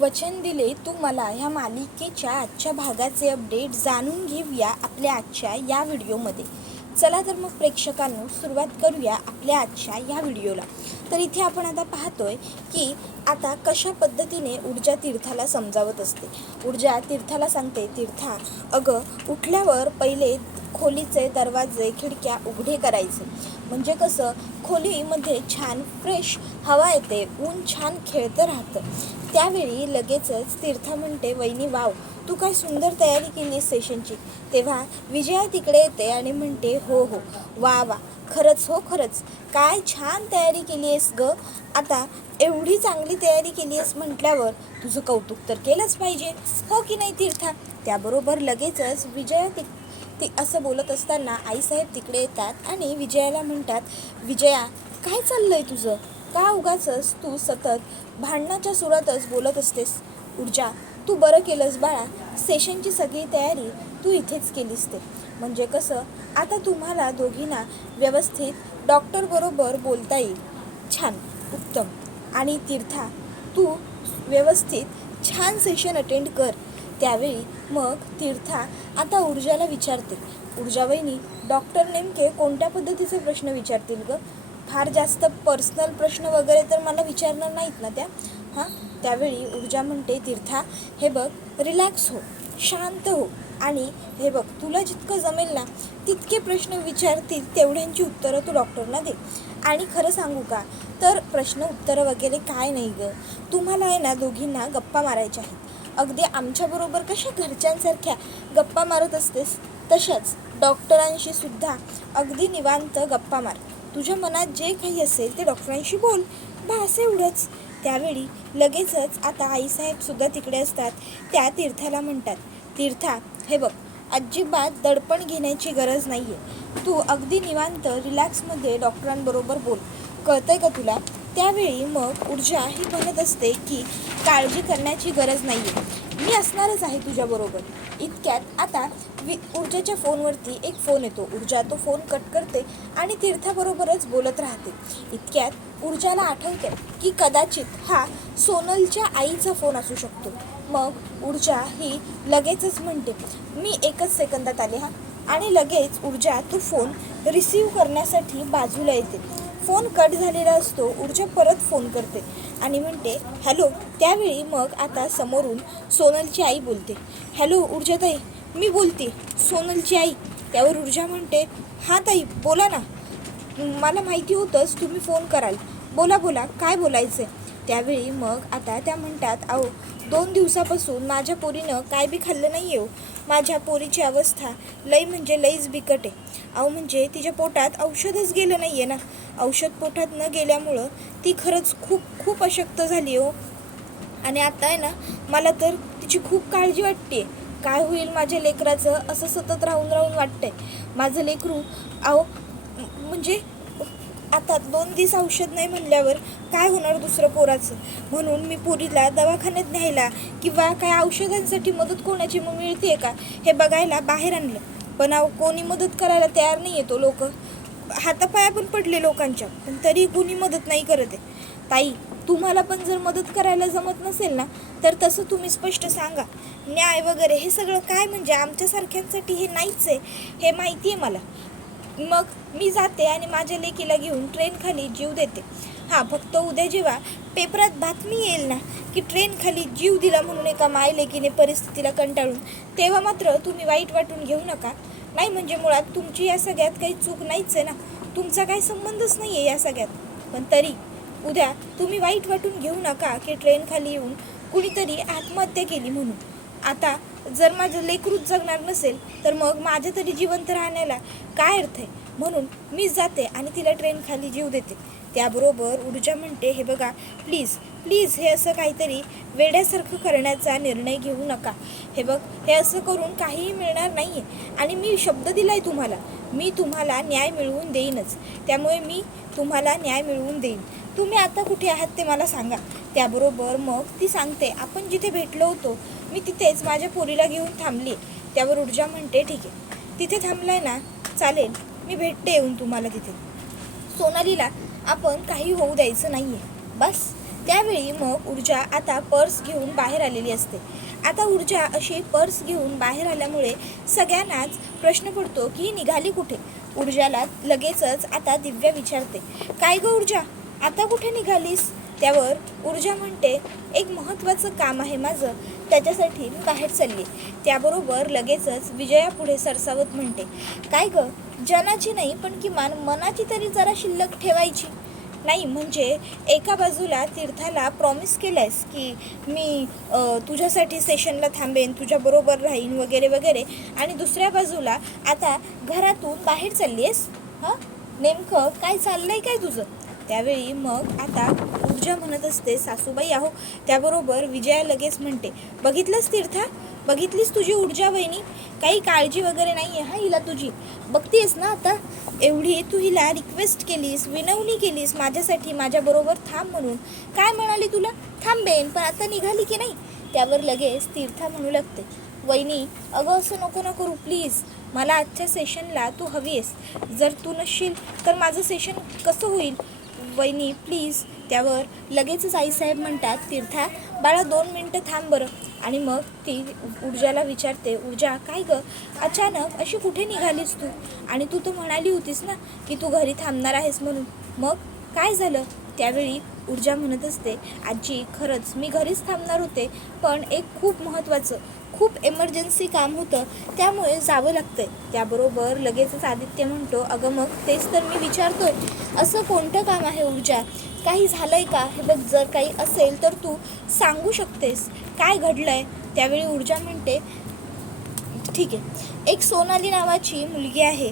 वचन दिले तू मला ह्या मालिकेच्या आजच्या भागाचे अपडेट जाणून घेऊया आपल्या आजच्या या व्हिडिओमध्ये. चला तर मग प्रेक्षकांनो सुरुवात करूया आपल्या आजच्या या व्हिडिओला. तर इथे आपण आता पाहतोय की आता कशा पद्धतीने ऊर्जा तीर्थाला समजावत असते. ऊर्जा तीर्थाला सांगते, तीर्था अगं उठल्यावर पहिले खोलीचे दरवाजे खिडक्या उघडे करायचे, म्हणजे कसं खोलीमध्ये छान फ्रेश हवा येते, ऊन छान खेळतं राहतं. त्यावेळी लगेचच तीर्था म्हणते, वहिनी वाव, तू काय सुंदर तयारी केली सेशनची. तेव्हा विजया तिकडे येते आणि म्हणते, हो हो, वा वा, खरंच हो खरंच, काय छान तयारी केली आहेस गं. आता एवढी चांगली तयारी केली आहेस म्हटल्यावर तुझं कौतुक तर केलंच पाहिजे, हो की नाही तीर्था. त्याबरोबर लगेचच विजया ती असं बोलत असताना आईसाहेब तिकडे येतात आणि विजयाला म्हणतात, विजया काय चाललंय तुझं, का उगाचच तू सतत भांडणाच्या सुरातच बोलत असतेस. ऊर्जा, तू बरं केलंस बाळा, सेशनची सगळी तयारी तू इथेच केलीस. ते म्हणजे कसं आता तुम्हाला दोघींना व्यवस्थित डॉक्टरबरोबर बोलता येईल. छान, उत्तम. आणि तीर्था तू व्यवस्थित छान सेशन अटेंड कर. त्यावेळी मग तीर्था आता ऊर्जाला विचारते, ऊर्जा वहिनी, डॉक्टर नेमके कोणत्या पद्धतीचे प्रश्न विचारतील गं. फार जास्त पर्सनल प्रश्न वगैरे तर मला विचारणार नाहीत ना त्या. त्यावेळी ऊर्जा म्हणते, तीर्था हे बघ, रिलॅक्स हो, शांत हो, आणि हे बघ तुला जितकं जमेल ना तितके प्रश्न विचारतील तेवढ्यांची उत्तरं तू डॉक्टरना दे. आणि खरं सांगू का, तर प्रश्न उत्तरं वगैरे काय नाही गं, तुम्हाला आहे ना दोघींना गप्पा मारायच्या आहेत. अगदी आमच्याबरोबर कशा घरच्यांसारख्या गप्पा मारत असतेस तशाच डॉक्टरांशी सुद्धा अगदी निवांत गप्पा मार. तुझ्या मनात जे काही असेल ते डॉक्टरांशी बोल, बस एवढंच. त्यावेळी लगेचच आता आईसाहेबसुद्धा तिकडे असतात. त्या तीर्थाला म्हणतात, तीर्था हे बघ, अजिबात दडपण घेण्याची गरज नाही आहे, तू अगदी निवांत रिलॅक्समध्ये डॉक्टरांबरोबर बोल, कळतंय का तुला. त्यावेळी मग ऊर्जा ही म्हणत असते की काळजी करण्याची गरज नाही आहे, मी असणारच आहे तुझ्याबरोबर. इतक्यात आता ऊर्जाच्या फोनवरती एक फोन येतो. ऊर्जा तो फोन कट करते आणि तीर्थाबरोबरच बोलत राहते. इतक्यात ऊर्जाला आठवते की कदाचित हा सोनलच्या आईचा फोन असू शकतो. मग ऊर्जा ही लगेचच म्हणते, मी एकच सेकंदात आले आणि लगेच ऊर्जा तो फोन रिसीव करण्यासाठी बाजूला येते. फोन कट झालेला असतो. ऊर्जा परत फोन करते आणि म्हणते, हॅलो. त्यावेळी मग आता समोरून सोनलची आई बोलते, हॅलो ऊर्जाताई, मी बोलते, सोनलची आई. त्यावर ऊर्जा म्हणते, हां ताई बोला ना, मला माहिती होतंच तुम्ही फोन कराल, बोला बोला, काय बोलायचं आहे. त्यावेळी मग आता त्या म्हणतात, अहो 2 दिवसापासून माझ्या पोरीनं काय बी खाल्लं नाही आहे. माझ्या पोरीची अवस्था लई म्हणजे लईच बिकट आहे. अहो म्हणजे तिच्या पोटात औषधच गेलं नाही आहे ना. औषध पोटात न गेल्यामुळं ती खरंच खूप खूप अशक्त झाली हो. आणि आता आहे ना, मला तर तिची खूप काळजी वाटते. काय होईल माझ्या लेकराचं, असं सतत राहून राहून वाटतंय. माझं लेकरू अहो म्हणजे आता 2 दिवस औषध नाही म्हणल्यावर काय होणार दुसरं पोराचं. म्हणून मी पोरीला दवाखान्यात न्यायला किंवा काय औषधांसाठी मदत कोणाची मग मिळते का हे बघायला बाहेर आणलं. पण कोणी मदत करायला तयार नाही येतो. लोक हातापाया पण पडले लोकांच्या, पण तरी कोणी मदत नाही करत आहे. ताई, तुम्हाला पण जर मदत करायला जमत नसेल ना, तर तसं तुम्ही स्पष्ट सांगा. न्याय वगैरे हे सगळं काय म्हणजे आमच्यासारख्यांसाठी हे नाहीच आहे, हे माहिती आहे मला. मग मी जाते आणि माझ्या लेकीला घेऊन ट्रेनखाली जीव देते. फक्त उद्या जेव्हा पेपरात बातमी येईल ना की ट्रेनखाली जीव दिला म्हणून एका मायलेकीने परिस्थितीला कंटाळून, तेव्हा मात्र तुम्ही वाईट वाटून घेऊ नका. नाही म्हणजे मुळात तुमची या सगळ्यात काही चूक नाहीच आहे ना, तुमचा काही संबंधच नाही आहे या सगळ्यात. पण तरी उद्या तुम्ही वाईट वाटून घेऊ नका की ट्रेनखाली येऊन कुणीतरी आत्महत्या केली म्हणून. आता जर माझं लेकरूच जगणार नसेल तर मग माझ्या तरी जिवंत राहण्याला काय अर्थ आहे. म्हणून मी जाते आणि तिला ट्रेनखाली जीव देते. त्याबरोबर ऊर्जा म्हणते, हे बघा प्लीज प्लीज, हे असं काहीतरी वेड्यासारखं करण्याचा निर्णय घेऊ नका. हे बघ, हे असं करून काहीही मिळणार नाही आहे आणि मी शब्द दिला आहे तुम्हाला, मी तुम्हाला न्याय मिळवून देईनच. त्यामुळे मी तुम्हाला न्याय मिळवून देईन. तुम्ही आता कुठे आहात ते मला सांगा. त्याबरोबर मग ती सांगते, आपण जिथे भेटलो होतो मी तिथेच माझ्या पोरीला घेऊन थांबली आहे. त्यावर ऊर्जा म्हणते, ठीक आहे, तिथे थांबलाय ना, चालेल, मी भेटते येऊन तुम्हाला तिथे. सोनालीला आपण काही होऊ द्यायचं नाही आहे, बस. त्यावेळी मग ऊर्जा आता पर्स घेऊन बाहेर आलेली असते. आता ऊर्जा अशी पर्स घेऊन बाहेर आल्यामुळे सगळ्यांनाच प्रश्न पडतो की ही निघाली कुठे. ऊर्जाला लगेचच आता दिव्या विचारते, काय गं ऊर्जा, आता कुठे निघालीस? त्यावर ऊर्जा म्हणते, एक महत्त्वाचं काम आहे माझं, त्याच्यासाठी मी बाहेर चालली. त्याबरोबर लगेचच विजया पुढे सरसावत म्हणते, काय गं, जनाची नाही पण किमान मनाची तरी जरा शिल्लक ठेवायची नाही. म्हणजे एका बाजूला तीर्थाला प्रॉमिस केलंयस की मी तुझ्यासाठी सेशनला थांबेन, तुझ्याबरोबर राहीन वगैरे वगैरे, आणि दुसऱ्या बाजूला आता घरातून बाहेर चालली आहेस. हां, नेमकं काय चाललंय काय तुझं? त्यावेळी मग आता ऊर्जा म्हणत असते, सासूबाई आहो. त्याबरोबर विजया लगेच म्हणते, बघितलंस तीर्था, बघितलीस तुझी ऊर्जा वहिनी, काही काळजी वगैरे नाही आहे हा हिला तुझी. बघतेस ना आता, एवढी तू हिला रिक्वेस्ट केलीस, विनवणी केलीस माझ्यासाठी माझ्याबरोबर थांब म्हणून. काय म्हणाली तुला? थांबेन, पण आता निघाली की नाही? त्यावर लगेच तीर्था म्हणू लागते, वहिनी अगं असं नको ना करू प्लीज, मला आजच्या सेशनला तू हवी आहेस. जर तू नसशील तर माझं सेशन कसं होईल वहिनी प्लीज. त्यावर लगेचच आईसाहेब म्हणतात, तीर्था बाळा 2 मिनटं थांब बरं. आणि मग ती ऊर्जाला विचारते, ऊर्जा काय गं, अचानक अशी कुठे निघालीस तू? आणि तू तर म्हणाली होतीस ना की तू घरी थांबणार आहेस म्हणून, मग काय झालं? त्यावेळी ऊर्जा म्हणत असते, आजी खरंच मी घरीच थांबणार होते, पण एक खूप महत्त्वाचं, खूप एमर्जन्सी काम होतं, त्यामुळे जावं लागतंय. त्याबरोबर लगेचच आदित्य म्हणतो, अगं मग तेच तर मी विचारतोय, असं कोणतं काम आहे ऊर्जा? काही झालंय का? हे बघ, जर काही असेल तर तू सांगू शकतेस, काय घडलंय? त्यावेळी ऊर्जा म्हणते, ठीक आहे, एक सोनाली नावाची मुलगी आहे,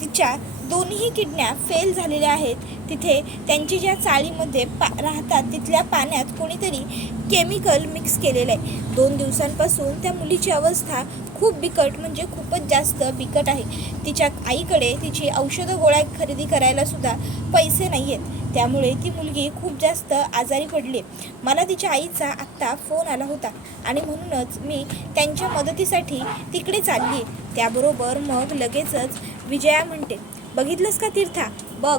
तिच्या दोन्ही किडन्या फेल झालेल्या आहेत. तिथे त्यांची ज्या चाळीमध्ये राहतात तिथल्या पाण्यात कोणीतरी केमिकल मिक्स केलेलं आहे. 2 दिवसांपासून त्या मुलीची अवस्था खूप बिकट, म्हणजे खूपच जास्त बिकट आहे. तिच्या आईकडे तिची औषधं गोळ्या खरेदी करायला सुद्धा पैसे नाही आहेत. त्यामुळे ती मुलगी खूप जास्त आजारी पडली. मला तिच्या आईचा आत्ता फोन आला होता आणि म्हणूनच मी त्यांच्या मदतीसाठी तिकडे चालली. त्याबरोबर मग लगेचच विजया म्हणते, बघितलंस का तीर्था, बघ,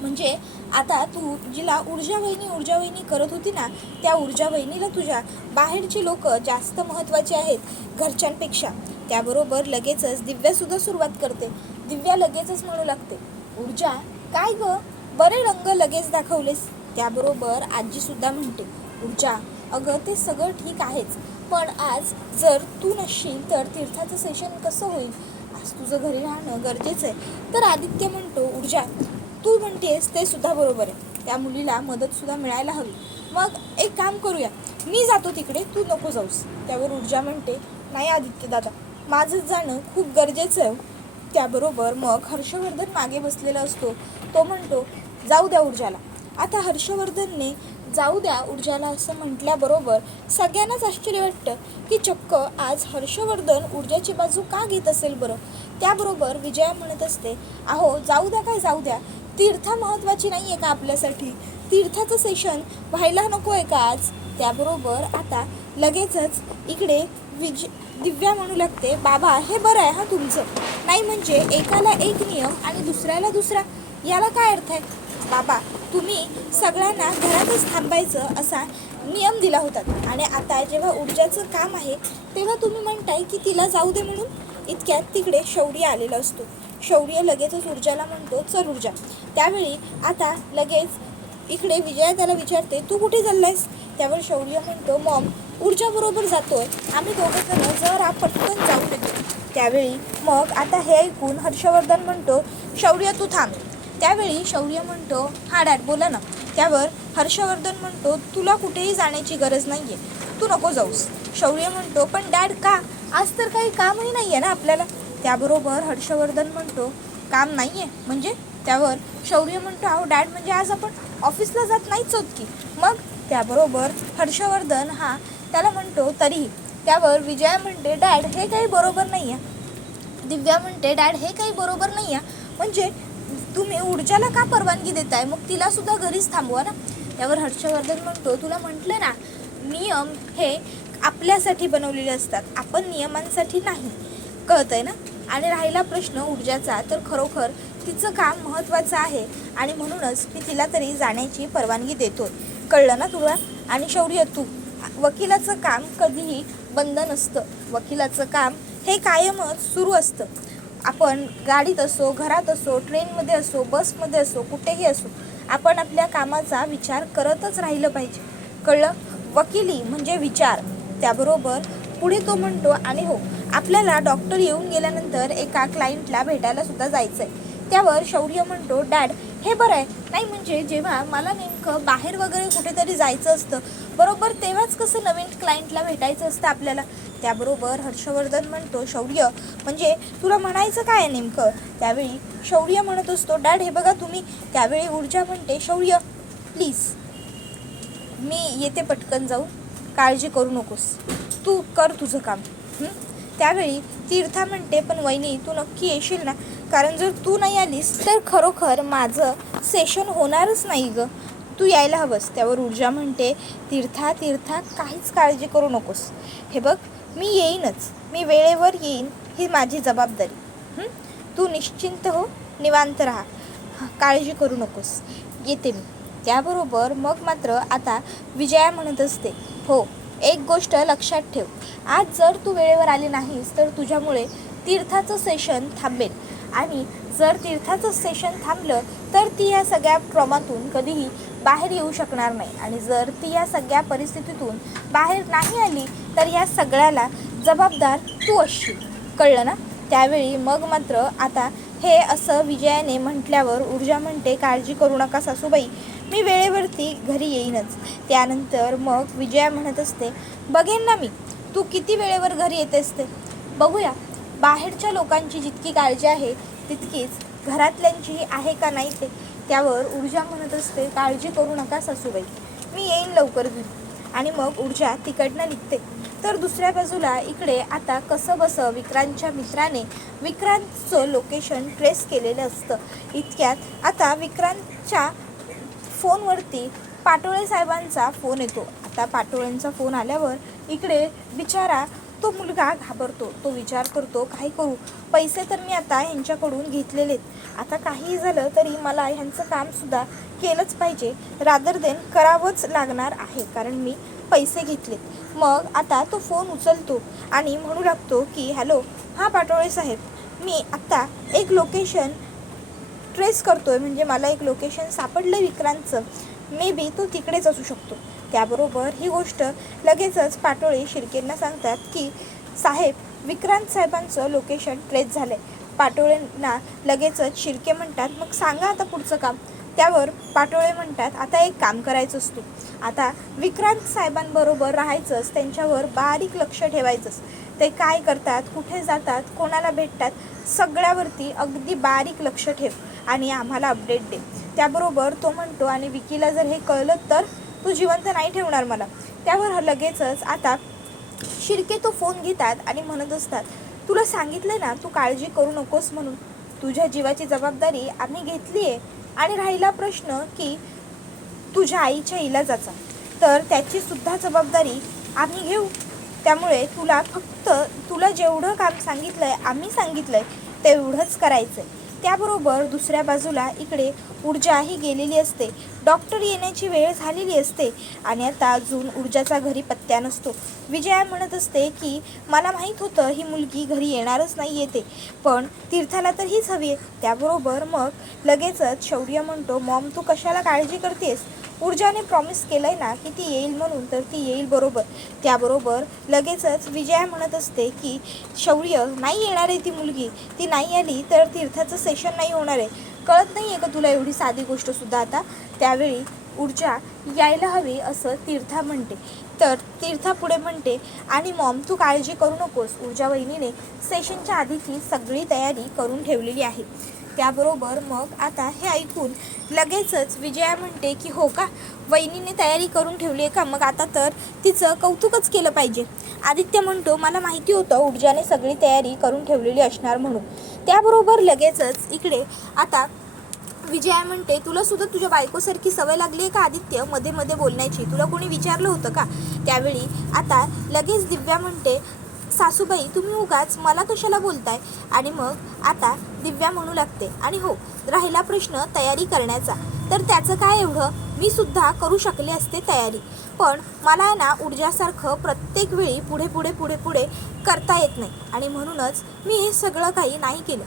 म्हणजे आता तू जिला ऊर्जा वहिनी करत होती ना, त्या ऊर्जा वहिनीला तुझ्या बाहेरची लोक जास्त महत्त्वाची आहेत घरच्यांपेक्षा. त्याबरोबर लगेचच दिव्यासुद्धा सुरुवात करते. दिव्या लगेचच म्हणू लागते, ऊर्जा काय गं, बरे रंग लगेच दाखवलेस. त्याबरोबर आजीसुद्धा म्हणते, ऊर्जा अगं ते सगळं ठीक आहेच, पण आज जर तू नसशील तर तीर्थाचं सेशन कसं होईल? आज तुझं घरी राहणं गरजेचं आहे. तर आदित्य म्हणतो, ऊर्जा तू म्हणतेस ते सुद्धा बरोबर आहे, त्या मुलीला मदतसुद्धा मिळायला हवी. मग एक काम करूया, मी जातो तिकडे, तू नको जाऊस. त्यावर ऊर्जा म्हणते, नाही आदित्य दादा, माझंच जाणं खूप गरजेचं आहे. त्याबरोबर मग हर्षवर्धन मागे बसलेला असतो. तो म्हणतो, जाऊ द्या ऊर्जाला. आता हर्षवर्धनने जाऊ द्या ऊर्जाला असं म्हटल्याबरोबर सगळ्यांनाच आश्चर्य वाटतं की चक्क आज हर्षवर्धन ऊर्जाची बाजू का घेत असेल बरं. त्याबरोबर विजया म्हणत असते, अहो जाऊ द्या काय जाऊ द्या, तीर्था महत्त्वाची नाही आहे का आपल्यासाठी? तीर्थाचं सेशन व्हायला नको आहे का आज? त्याबरोबर आता लगेचच इकडे दिव्या म्हणू लागते, बाबा हे बरं आहे हा तुमचं, नाही म्हणजे एकाला एक नियम आणि दुसऱ्याला दुसरा, याला काय अर्थ आहे? बाबा तुम्ही सगळ्यांना घरातच थांबायचं असा नियम दिला होता, आणि आता जेव्हा ऊर्जाचं काम आहे तेव्हा तुम्ही म्हणताय की तिला जाऊ दे म्हणून. इतक्यात तिकडे शौर्य आलेला असतो. शौर्य लगेचच ऊर्जाला म्हणतो, चल ऊर्जा. त्यावेळी आता लगेच इकडे विजया त्याला विचारते, तू कुठे चाललायस? त्यावर शौर्य म्हणतो, मॉम ऊर्जाबरोबर जातोय, आम्ही दोघं जण जरा पटकन जाऊन येतो. त्यावेळी मग आता हे ऐकून हर्षवर्धन म्हणतो, शौर्य तू थांब. त्यावेळी शौर्य म्हणतो, हा डॅड बोला ना. त्यावर हर्षवर्धन म्हणतो, तुला कुठेही जाण्याची गरज नाही आहे, तू नको जाऊस. शौर्य म्हणतो, पण डॅड का? आज तर काही कामही नाही आहे ना आपल्याला. त्याबरोबर हर्षवर्धन म्हणतो, काम नाही आहे म्हणजे? त्यावर शौर्य म्हणतो, अहो डॅड म्हणजे आज आपण ऑफिसला जात नाहीच होत की. मग त्याबरोबर हर्षवर्धन हा त्याला म्हणतो, तरीही. त्यावर विजया म्हणते, डॅड हे काही बरोबर नाही आहे. दिव्या म्हणते, डॅड हे काही बरोबर नाही आहे, म्हणजे तुम्ही ऊर्जाला का परवानगी देताय? मग तिला सुद्धा घरीच थांबवा ना. त्यावर हर्षवर्धन म्हणतो, तुला म्हटलं ना, नियम हे आपल्यासाठी बनवलेले असतात, आपण नियमांसाठी नाही, कळतंय ना. आणि राहिला प्रश्न ऊर्जाचा, तर खरोखर तिचं काम महत्त्वाचं आहे आणि म्हणूनच मी तिला तरी जाण्याची परवानगी देतो. कळलं ना तुला? आणि शौर्य, तू वकिलाचं काम कधीही बंद नसतं. वकिलाचं काम हे कायमच सुरू असतं. आपण गाडीत असो, घरात असो, ट्रेनमध्ये असो, बसमध्ये असो, कुठेही असो, आपण आपल्या कामाचा विचार करतच राहिलं पाहिजे. कळलं? वकिली म्हणजे विचार. त्याबरोबर पुढे तो म्हणतो, आणि हो, आपल्याला डॉक्टर येऊन गेल्यानंतर एका क्लायंटला भेटायला सुद्धा जायचं आहे. त्यावर शौर्य म्हणतो, डॅड हे बरं आहे. नाही म्हणजे जेव्हा मला नेमकं बाहेर वगैरे कुठेतरी जायचं असतं बरोबर तेव्हाच कसं नवीन क्लायंटला भेटायचं असतं आपल्याला. त्याबरोबर हर्षवर्धन म्हणतो, शौर्य म्हणजे तुला म्हणायचं काय आहे नेमकं? त्यावेळी शौर्य म्हणत असतो, डॅड हे बघा तुम्ही. त्यावेळी ऊर्जा म्हणते, शौर्य प्लीज मी येते पटकन जाऊन, काळजी करू नकोस, तू कर तुझं काम. त्यावेळी तीर्था म्हणते, पण वहिनी तू नक्की येशील ना? कारण जर तू नाही आलीस तर खरोखर माझं सेशन होणारच नाही गं, तू यायला हवंस. त्यावर ऊर्जा म्हणते, तीर्था काहीच काळजी करू नकोस. हे बघ मी येईनच, मी वेळेवर येईन, ही माझी जबाबदारी. तू निश्चिंत हो, निवांत राहा, काळजी करू नकोस, येते मी. त्याबरोबर मग मात्र आता विजया म्हणत असते, हो एक गोष्ट लक्षात ठेव, आज जर तू वेळेवर आली नाहीस तर तुझ्यामुळे तीर्थाचं सेशन थांबेल. आणि जर तीर्थाचं सेशन थांबलं तर ती या सगळ्या ट्रॉमातून कधीही बाहेर येऊ शकणार नाही. आणि जर ती या सगळ्या परिस्थितीतून बाहेर नाही आली तर या सगळ्याला जबाबदार तू असशील. कळलं ना? त्यावेळी मग मात्र आता हे असं विजयाने म्हटल्यावर ऊर्जा म्हणते, काळजी करू नका सासूबाई, मी वेळेवरती घरी येईनच. त्यानंतर मग विजया म्हणत असते, बघेन ना मी तू किती वेळेवर घरी येतेस ते. बघूया, बाहेरच्या लोकांची जितकी काळजी आहे तितकीच घरातल्यांचीही आहे का नाही ते. त्यावर ऊर्जा म्हणत असते, काळजी करू नका सासूबाई, मी येईन लवकर घरी. आणि मग ऊर्जा तिकडनं निघते. तर दुसऱ्या बाजूला इकडे आता कसं बसं विक्रांतच्या मित्राने विक्रांतचं लोकेशन ट्रेस केलेलं असतं. इतक्यात आता विक्रांतच्या फोनवरती पाटोळे साहेबांचा फोन येतो. आता पाटोळेंचा फोन आल्यावर इकडे बिचारा तो मुलगा घाबरतो. तो विचार करतो, काय करू, पैसे तर मी आता ह्यांच्याकडून घेतलेलेत, आता काहीही झालं तरी मला ह्यांचं कामसुद्धा केलंच पाहिजे, रादर देन करावंच लागणार आहे, कारण मी पैसे घेतलेत. मग आता तो फोन उचलतो आणि म्हणू लागतो की हॅलो, हां पाटोळे साहेब, मी आत्ता एक लोकेशन ट्रेस करतोय, म्हणजे मला एक लोकेशन सापडलं विक्रांतचं, मे बी तो तिकडेच असू शकतो. त्याबरोबर ही गोष्ट लगेचच पाटोळे शिर्केंना सांगतात की साहेब, विक्रांत साहेबांचं लोकेशन ट्रेस झालं आहे. पाटोळेंना लगेचच शिर्के म्हणतात, मग सांगा आता पुढचं काम. त्यावर पाटोळे म्हणतात, आता एक काम करायचं असतो, आता विक्रांत साहेबांबरोबर राहायचंच, त्यांच्यावर बारीक लक्ष ठेवायचंच, ते काय करतात, कुठे जातात, कोणाला भेटतात, सगळ्यावरती अगदी बारीक लक्ष ठेव आणि आम्हाला अपडेट दे. त्याबरोबर तो म्हणतो, आणि विकीला जर हे कळलं तर तू जिवंत नाही ठेवणार मला. त्यावर लगेचच आता शिर्के तो फोन घेतात आणि म्हणत असतात, तुला सांगितलं ना तू काळजी करू नकोस म्हणून, तुझ्या जीवाची जबाबदारी आम्ही घेतली आहे. आणि राहिला प्रश्न की तुझ्या आईच्या इलाजाचा, तर त्याचीसुद्धा जबाबदारी आम्ही घेऊ. त्यामुळे तुला जेवढं काम सांगितलं आहे, आम्ही सांगितलं आहे तेवढंच करायचं आहे. त्याबरोबर दुसऱ्या बाजूला इकडे ऊर्जा ही गेलेली असते, डॉक्टर येण्याची वेळ झालेली असते आणि आता अजून ऊर्जाचा घरी पत्त्या नसतो. विजया म्हणत असते की मला माहीत होतं ही मुलगी घरी येणारच नाही येते, पण तीर्थाला तर हीच हवी आहे. त्याबरोबर मग लगेचच शौर्य म्हणतो, मॉम तू कशाला काळजी करतेस, ऊर्जाने प्रॉमिस केलं आहे ना की ती येईल म्हणून, तर ती येईल बरोबर. त्याबरोबर लगेचच विजया म्हणत असते की शौर्य नाही येणार आहे ती मुलगी, ती नाही आली तर तीर्थाचं सेशन नाही होणार आहे. कळत नाही आहे का तुला एवढी साधी गोष्टसुद्धा आता. त्यावेळी ऊर्जा यायला हवी असं तीर्था म्हणते. तर तीर्था पुढे म्हणते, आणि मॉम तू काळजी करू नकोस, ऊर्जा वहिनीने सेशनच्या आधीची सगळी तयारी करून ठेवलेली आहे. त्याबरोबर मग आता हे ऐकून लगेचच विजया म्हणते की हो का, वहिनीने तयारी करून ठेवली आहे का, मग आता तर तिचं कौतुकच केलं पाहिजे. आदित्य म्हणतो, मला माहिती होतं ऊर्जाने सगळी तयारी करून ठेवलेली असणार म्हणून. त्याबरोबर लगेचच इकडे आता विजया म्हणते, तुला सुद्धा तुझ्या बायकोसारखी सवय लागली आहे का आदित्य मध्ये मध्ये बोलण्याची, तुला कोणी विचारलं होतं का. त्यावेळी आता लगेच दिव्या म्हणते, सासूबाई तुम्ही उगाच मला कशाला बोलताय. आणि मग आता दिव्या म्हणू लागते, आणि हो राहिला प्रश्न तयारी करण्याचा, तर त्याचं काय एवढं, मी सुद्धा करू शकले असते तयारी. पण मला ना ऊर्जासारखं प्रत्येक वेळी पुढे पुढे पुढे पुढे करता येत नाही आणि म्हणूनच मी हे सगळं काही नाही केलं.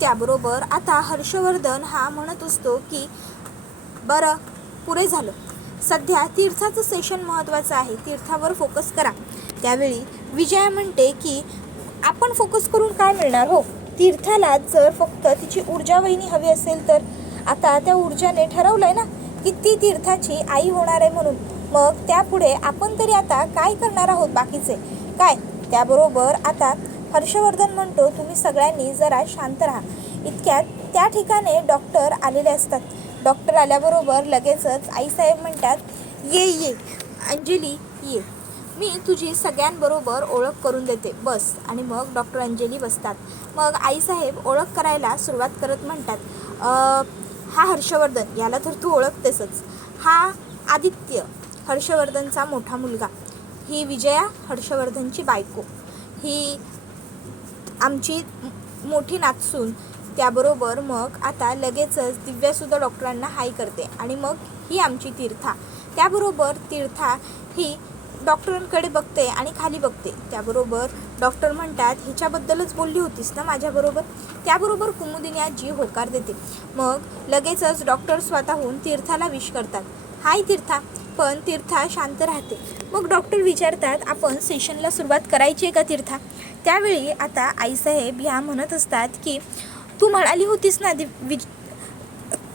त्याबरोबर आता हर्षवर्धन हा म्हणत असतो की बरं पुरे झालं, सध्या तीर्थाचं सेशन महत्त्वाचं आहे, तीर्थावर फोकस करा. त्यावेळी विजया म्हणते की आपण फोकस करून काय मिळणार हो, तीर्थाला जर फक्त तिची ऊर्जा वहिनी हवी असेल तर आता त्या ऊर्जाने ठरवलं आहे ना की ती तीर्थाची आई होणार आहे म्हणून, मग त्यापुढे आपण तरी आता काय करणार आहोत बाकीचे काय. त्याबरोबर आता हर्षवर्धन म्हणतो तुम्ही सगळ्यांनी जरा शांत राहा. इतक्यात त्या ठिकाणी डॉक्टर आलेले असतात. डॉक्टर आल्याबरोबर लगेचच आईसाहेब म्हणतात ये ये अंजली ये, मी तुझी सगळ्यांबरोबर ओळख करून देते बस. आणि मग डॉक्टर अंजली बसतात. मग आईसाहेब ओळख करायला सुरुवात करत म्हणतात हा हर्षवर्धन, याला तर तू ओळखतेसच, हा आदित्य हर्षवर्धनचा मोठा मुलगा, ही विजया हर्षवर्धनची बायको, ही आमची मोठी नातसून. त्याबरोबर मग आता लगेचच दिव्यासुद्धा डॉक्टरांना हाय करते आणि मग ही आमची तीर्था. त्याबरोबर तीर्था ही डॉक्टरांकडे बघते आणि खाली बघते. त्याबरोबर डॉक्टर म्हणतात हिच्याबद्दलच बोलली होतीस ना माझ्याबरोबर. त्याबरोबर कुमुदिनी आजी होकार देते. मग लगेचच डॉक्टर स्वतःहून तीर्थाला विश करतात हाय तीर्था. पण तीर्था शांत राहते. मग डॉक्टर विचारतात आपण सेशनला सुरुवात करायची आहे का तीर्था. त्यावेळी आता आईसाहेब ह्या म्हणत असतात की तू म्हणाली होतीस ना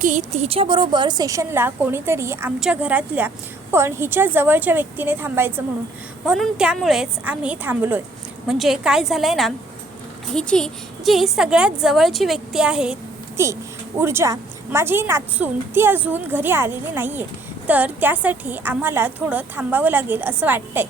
की हिच्याबरोबर सेशनला कोणीतरी आमच्या घरातल्या पण हिच्या जवळच्या व्यक्तीने थांबायचं म्हणून त्यामुळेच आम्ही थांबलो आहे. म्हणजे काय झालं आहे ना, हिची जी सगळ्यात जवळची व्यक्ती आहे ती ऊर्जा माझी नातसून ती अजून घरी आलेली नाही आहे, तर त्यासाठी आम्हाला थोडं थांबावं लागेल असं वाटतंय.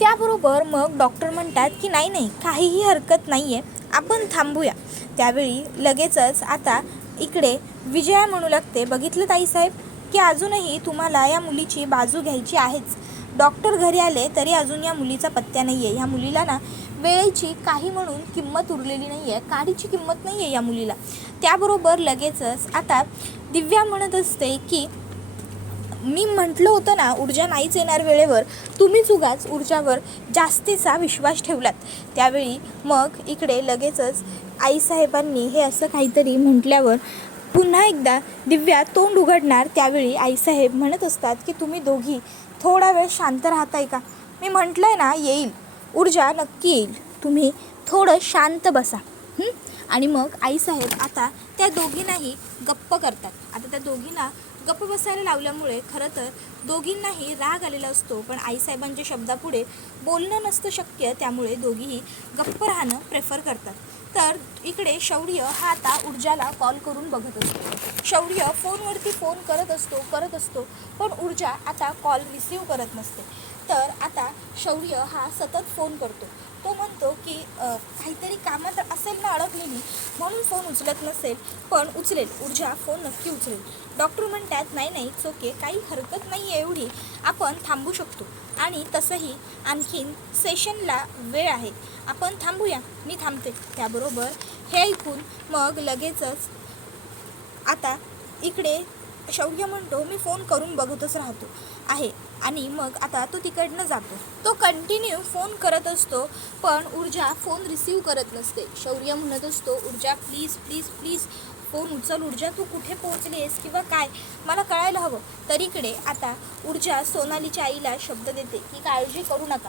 त्याबरोबर मग डॉक्टर म्हणतात की नाही काहीही हरकत नाही आहे, आपण थांबूया. त्यावेळी लगेचच आता इकडे विजया म्हणू लागते बघितलं ताईसाहेब की अजूनही तुम्हाला या मुलीची बाजू घ्यायची आहेच. डॉक्टर घरी आले तरी अजून या मुलीचा पत्त्या नाही आहे. ह्या मुलीला ना वेळेची काही म्हणून किंमत उरलेली नाही आहे, काडीची किंमत नाही आहे या मुलीला. त्याबरोबर लगेचच आता दिव्या म्हणत असते की मी म्हटलं होतं ना ऊर्जा नाहीच येणार वेळेवर, तुम्हीच उगाच ऊर्जावर जास्तीचा विश्वास ठेवलात. त्यावेळी मग इकडे लगेचच आईसाहेबांनी हे असं काहीतरी म्हटल्यावर पुन्हा एकदा दिव्या तोंड उघडणार. त्यावेळी आईसाहेब म्हणत असतात की तुम्ही दोघी थोडा वेळ शांत राहताय का. मी म्हटलं आहे ना येईल, ऊर्जा नक्की येईल, तुम्ही थोडं शांत बसा. आणि मग आईसाहेब आता त्या दोघींनाही गप्प करतात. आता त्या दोघींना गप्प बसायला लावल्यामुळे खरं तर दोघींनाही राग आलेला असतो, पण आईसाहेबांच्या शब्दापुढे बोलणं नसतं शक्य, त्यामुळे दोघीही गप्प राहणं प्रेफर करतात. तर इकडे शौर्य हा आता ऊर्जाला कॉल करून बघत असतो. शौर्य फोनवरती फोन करत असतो पण ऊर्जा आता कॉल रिसीव करत नसते. तर आता शौर्य हा सतत फोन करतो. तो म्हणतो की काहीतरी कामात असेल ना अडकलेली म्हणून फोन उचलत नसेल, पण उचलेल, ऊर्जा फोन नक्की उचलेल. डॉक्टर म्हणतात नाही इट्स ओके, काही हरकत नाही आहे एवढी, आपण थांबू शकतो आणि तसंही आणखीन सेशनला वेळ आहे, आपण थांबूया, मी थांबते. त्याबरोबर हे ऐकून मग लगेचच आता इकडे शौर्य म्हणतो मी फोन करून बघतच राहतो आहे आणि मग आता तो तिकडनं जातो. तो कंटिन्यू फोन करत असतो पण ऊर्जा फोन रिसीव करत नसते. शौर्य म्हणत असतो ऊर्जा प्लीज प्लीज प्लीज फोन उचल, ऊर्जा तू कुठे पोहोचलीस किंवा काय मला कळायला हवं. तर इकडे आता ऊर्जा सोनालीच्या आईला शब्द देते की काळजी करू नका,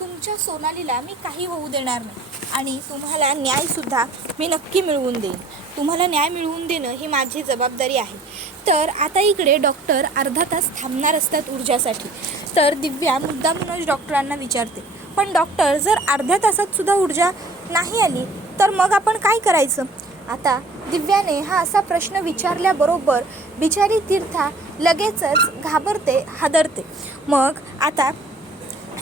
तुमच्या सोनालीला मी काही होऊ देणार नाही आणि तुम्हाला न्यायसुद्धा मी नक्की मिळवून देईन. तुम्हाला न्याय मिळवून देणं ही माझी जबाबदारी आहे. तर आता इकडे डॉक्टर अर्धा तास थांबणार असतात ऊर्जासाठी. तर दिव्या मुद्दामूनच डॉक्टरांना विचारते पण डॉक्टर जर अर्ध्या तासातसुद्धा ऊर्जा नाही आली तर मग आपण काय करायचं. आता दिव्याने हा असा प्रश्न विचारल्याबरोबर बिचारी तीर्था लगेचच घाबरते, हादरते. मग आता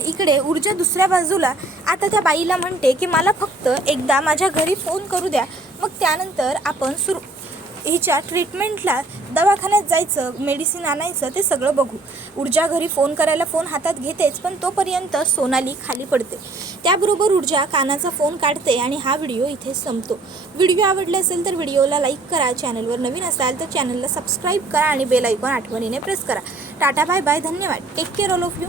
इकडे ऊर्जा दुसऱ्या बाजूला आता त्या बाईला म्हणते की मला फक्त एकदा माझ्या घरी फोन करू द्या, मग त्यानंतर आपण हिच्या ट्रीटमेंटला दवाखान्यात जायचं, मेडिसिन आणायचं, ते सगळं बघू. ऊर्जा घरी फोन करायला फोन हातात घेतेच, पण तोपर्यंत सोनाली खाली पडते. त्याबरोबर ऊर्जा कानाचा फोन काढते आणि हा व्हिडिओ इथे संपतो. व्हिडिओ आवडला असेल तर व्हिडिओला लाईक करा. चॅनलवर नवीन असाल तर चॅनलला सबस्क्राईब करा आणि बेल आयकॉन आठवणीने प्रेस करा. टाटा बाय बाय, धन्यवाद. Take care all of you.